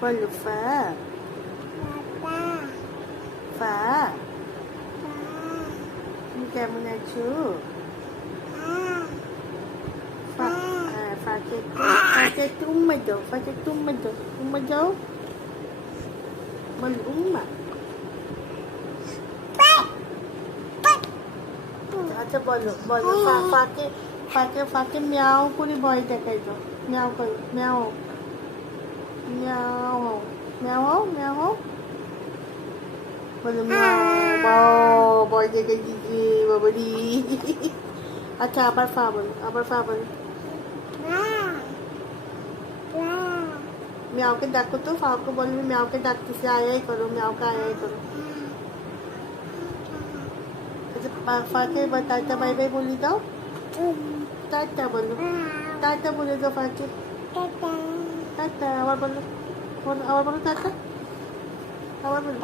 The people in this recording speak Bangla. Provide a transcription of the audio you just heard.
বলো ফা ফা তুমি কেমন আছো? ফাকে একটু উম্মা দাও, ফাকে একটু উম্মা দাও, উম্মা দাও, বলো উম্মা। আচ্ছা বলো বলো ফাকে ফাকে ফাকে মিয়াও করে ভয় দেখাই দাও, মিয়াও করো, মিয়াও মিয়াও মিয়াও মিয়াও বলো মিয়াও, ভয় দেখে দিদি বাবারি। আচ্ছা আবার ফা বলো, আবার ফা বলো। মিয়াওকে ডাকো তো, ফাকে বলবে মিয়াওকে ডাকতেছে, আয় করো, মিয়াওকে আয় করো। আচ্ছা ফাকে টাটা বাই বাই বলি দাও, টাটা বলো, টাটা বলে দাও ফাকে, টাটা আবার বলো, আবার বলো টাটা, আবার বলো।